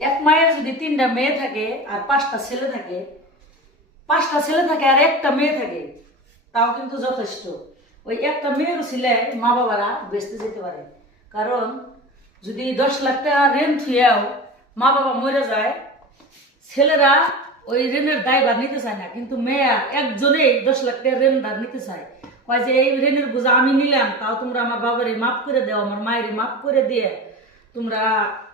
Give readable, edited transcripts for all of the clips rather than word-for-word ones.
এক মায়ের যদি 3টা মেয়ে থাকে আর 5টা ছেলে থাকে, 5টা ছেলে থাকে আর একটা মেয়ে থাকে, তাও কিন্তু যথেষ্ট। ওই একটা মেয়ের ছেলে মা বাবারা বেচতে যেতে পারে। কারণ যদি 10 লাখ টাকা ঋণ থুয়েও মা বাবা মরে যায়, ছেলেরা ওই ঋণের দায়ভার নিতে চায় না, কিন্তু মেয়া একজনেই 10 লাখ টাকা ঋণ ধার নিতে চায়। কয় যে এই ঋণের বোঝা আমি নিলাম, তাও তোমরা আমার বাবারে মাফ করে দাও, আমার মায়ের মাফ করে দিয়ে তোমরা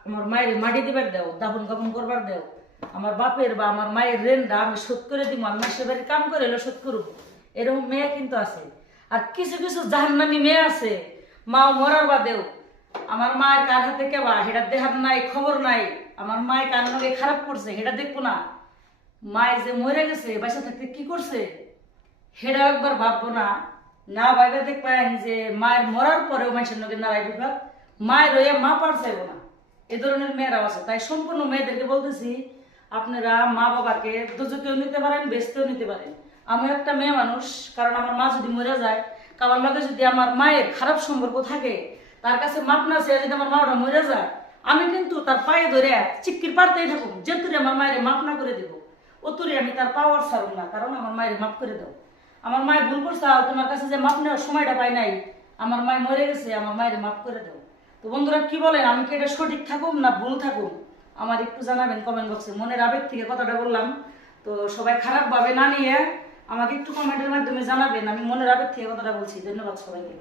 আমার মায়ের মাটি দিবার দাও, দাপন কাপন করবার দাও, আমার বাপের বা আমার মায়ের ঋণটা আমি শোধ করে দিব, আমি মাসের বাড়ি কাম করে এলো শোধ করবো। এরকম মেয়ে কিন্তু আছে। আর কিছু কিছু জাহান্নামী মেয়ে আছে, মা মরার বাদেও আমার মায়ের কার হাতে কেবা সেটা দেখার নাই, খবর নাই, আমার মায়ের কার লগে খারাপ করছে সেটা দেখবো না, মায় যে মরে গেছে বাসা থাকতে কি করছে সেটাও একবার ভাববো না। না ভাইবা দেখবেন যে মায়ের মরার পরেও মানুষের লগে নাড়াই বিভাগ, মায়ের রইয়া মা পার চাইবো না। এ ধরনের মেয়েরাও আছে। তাই সম্পূর্ণ মেয়েদেরকে বলতেছি, আপনারা মা বাবাকে দুজকেও নিতে পারেন, বেচতেও নিতে পারেন। আমি একটা মেয়ে মানুষ, কারণ আমার মা যদি মরে যায়, কারোর লগে যদি আমার মায়ের খারাপ সম্পর্ক থাকে, তার কাছে মাপ না চেয়ে যদি আমার মাটা মরে যায়, আমি কিন্তু তার পায়ে ধরে চিক্কির পারতেই থাকুন, যেতুরে আমার মায়ের মাপ না করে দেবো অতুরে আমি তার পাওয়ার ছাড়ব না। কারণ আমার মায়ের মাপ করে দাও, আমার মায়ের ভুল করছে, তোমার কাছে যে মাপ নেওয়ার সময়টা পাই নাই, আমার মায়ের মরে গেছে, আমার মায়ের মাপ করে দাও। তো বন্ধুরা কি বলেন, আমি কি এটা সঠিক থাকুম না ভুল থাকুম, আমার একটু জানাবেন কমেন্ট বক্সে। মনের আবেগ থেকে কথাটা বললাম, তো সবাই খারাপ ভাবে না নিয়ে আমাকে একটু কমেন্টের মাধ্যমে জানাবেন, আমি মনের আবেগ থেকে কথাটা বলছি। ধন্যবাদ সবাইকে।